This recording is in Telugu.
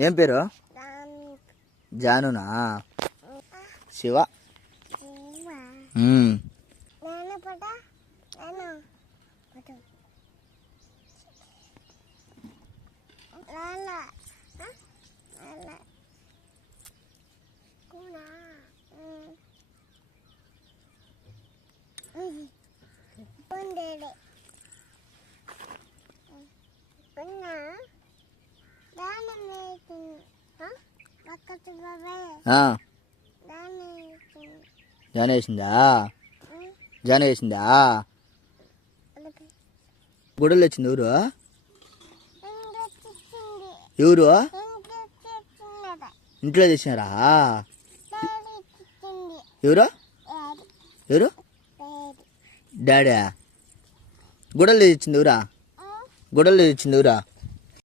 ఏం పేరు? జానునా? శివ. జాన వేసిందా? జాన వేసిందా? గుడలు వచ్చింది ఎవరు? ఎవరు ఇంట్లో తెచ్చినారా? ఎవరు ఎవరు? డాడీ. గుడలు తెచ్చింది ఎవరా? గుడలు తెచ్చింది ఎవరా?